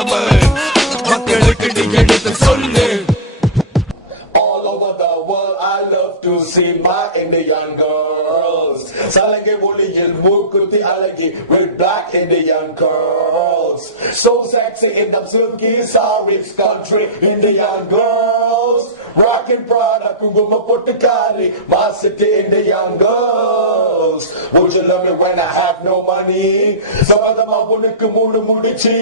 நல்லவன் மக்களுக்கு நீ எடுத்து சொல்லு. All over the world I love to see my Indian girls. Salange oliyil mookuthi alagi with black Indian girls. So sexy in them silky sarees, country Indian girls. Rockin' Prada, kunguma pottukari, my city Indian girls. Would you love me when I have no money? Samadama unukku moonu mudichi.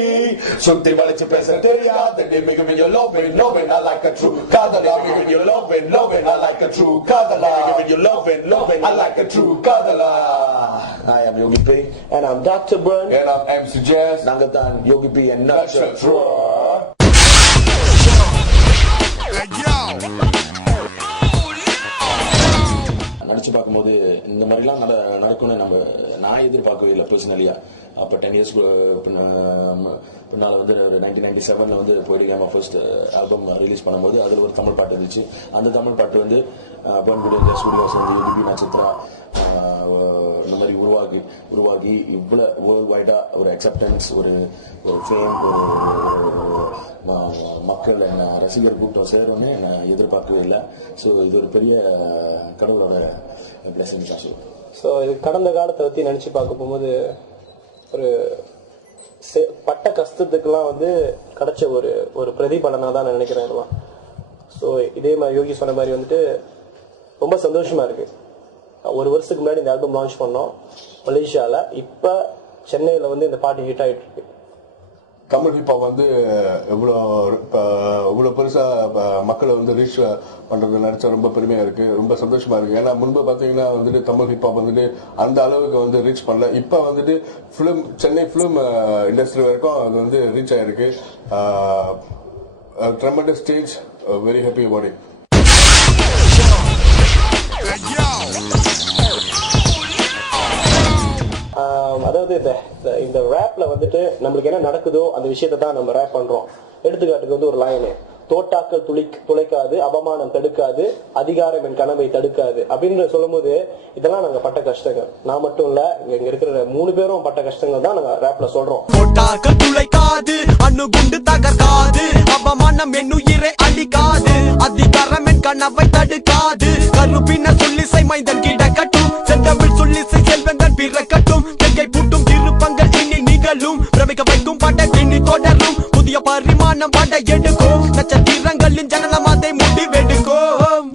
Sunthi valichu pesa theriyadhu, give me your loving, loving I like a true kadala. Give you loving, loving I like a true kadala. Give you loving, loving I like a true kadala. I am Yogi P and I'm Dr. Burn and I'm MC Jazz. Nangathan Yogi P and Nakshatra. நடிச்சு பார்க்கும்போது இந்த மாதிரிலாம் நடக்கும்னு நான் எதிர்பார்க்கவே இல்லை பர்சனலியா. அப்போ 10 years பின்னால் வந்து ஒரு 1997 வந்து போயிடுகாம ஃபர்ஸ்ட் ஆல்பம் ரிலீஸ் பண்ணும்போது அதில் ஒரு தமிழ் பாட்டு இருந்துச்சு. அந்த தமிழ் பாட்டு வந்து பர்ன்குடிய ஸ்டுடியோஸ் வந்து யுபி நட்சத்திரா இந்த மாதிரி உருவாகி இவ்வளோ வேர்ல்ட் வைடா ஒரு அக்செப்டன்ஸ், ஒரு ஃபேம், ஒரு மக்கள் என்ன ரசிகர் கூட்டம் சேரும்னு நான் எதிர்பார்க்கவே இல்லை. ஸோ இது ஒரு பெரிய கடவுளோட பிளெஸிங் தான் சொல்லுவேன். ஸோ இது கடந்த காலத்தை பற்றி நினச்சி பார்க்க போகும்போது ஒரு பட்ட கஷ்டத்துக்கெல்லாம் வந்து கிடைச்ச ஒரு பிரதிபலனாக தான் நான் நினைக்கிறேன் இதெல்லாம். ஸோ இதே மாதிரி யோகி சொன்ன மாதிரி வந்துட்டு ரொம்ப சந்தோஷமா இருக்கு. ஒரு வருஷத்துக்கு முன்னாடி இந்த ஆல்பம் லான்ச் பண்ணோம் மலேசியாவில். இப்போ சென்னையில் வந்து இந்த பாட்டு ஹிட் ஆகிட்டு இருக்கு. தமிழ் ஹிப்ஹாப் வந்து இவ்வளோ பெருசாக மக்களை வந்து ரீச் பண்ணுறது நினச்சா ரொம்ப பெருமையாக இருக்குது, ரொம்ப சந்தோஷமாக இருக்குது. ஏன்னா முன்பு பார்த்தீங்கன்னா வந்துட்டு தமிழ் ஹிப்ஹாப் வந்துட்டு அந்த அளவுக்கு வந்து ரீச் பண்ணல. இப்போ வந்துட்டு சென்னை ஃபிலிம் இண்டஸ்ட்ரி வரைக்கும் அது வந்து ரீச் ஆகிருக்கு. Tremendous stage, very happy about it. அதாவது இந்த ரேப்ல வந்துட்டு நம்மளுக்கு என்ன நடக்குதோ அந்த விஷயத்தை தான் நம்ம ரேப் பண்றோம். எடுத்துக்காட்டுக்கு வந்து ஒரு லைனு, தோட்டாக்கள் துளைக்காது, அவமானம் தடுக்காது, அதிகாரம் என் கனவை தடுக்காது அப்படின்னு சொல்லும் போது இதெல்லாம் நாங்க பட்ட கஷ்டங்கள். நான் மட்டும் இல்ல, இங்க இருக்கிற 3 பேரும் பட்ட கஷ்டங்கள் தான் நாங்க ரேப்ல சொல்றோம். தோட்டாக்கள் துளைக்காது, அணுகுண்டு தகர்க்காது, அவமானம் என் உயிரை அழிக்காது, அதிகாரம் என் கனவை தடுக்காது, கருப்பினர் சொல்லிசை மைந்தன் கிடக்கட்டும், செந்தமிழ் சொல்லிசை செல்வந்தன் பிறக்கட்டும், கெங்கை பூட்டும் திருப்பங்கள் இனி நிகழும், பிரமிக்க வைக்கும் பட இனி தொடரும், புதிய பரிமாணம் பட எடுக்கும், நட்சத்திரங்களின் ஜனனம் அதை முடிவெடுக்கும்.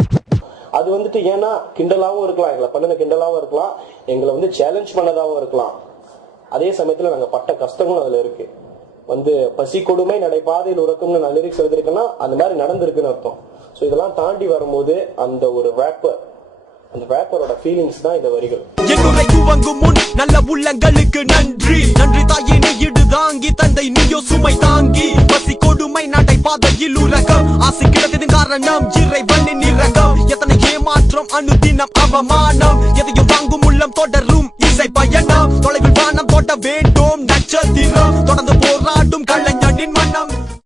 அது வந்துட்டு ஏன்னா கிண்டலாவும் இருக்கலாம், எங்களை பண்ணின கிண்டலாவும் இருக்கலாம், எங்களை வந்து சேலஞ்ச் பண்ணதாவும் இருக்கலாம். அதே சமயத்துல நாங்க பட்ட கஷ்டங்களும் அதுல இருக்கு. வந்து பசி கொடுமை நடைபாதையில் உறக்கும்னு நான் லிரிக்ஸ் எழுதிருக்கேன்னா அந்த மாதிரி நடந்திருக்குன்னு அர்த்தம். ஸோ இதெல்லாம் தாண்டி வரும்போது அந்த ஒரு அந்த ரேப்பரோட ஃபீலிங்ஸ் தான் இந்த வரிகள். என்னுரை துவங்கும் முன் நல்ல உள்ளங்களுக்கு நன்றி, நன்றி தாயே நீ இடு தாங்கி, தந்தை நீயோ சுமை தாங்கி, பசி கொடுமை நடை பாதையில் உறக்கம், ஆசை கிடத்ததின் காரணம் இறைவனின் இரக்கம், எத்தனை ஏமாற்றம் அனுதினம் அவமானம், எதையும் வாங்கும் உள்ளம் தொடரும் இசை பயணம், தொலைவில் வானம் தொட வேண்டும் நட்சத்திரம், தொடர்ந்து போராடும் கலைஞனின் மனம்.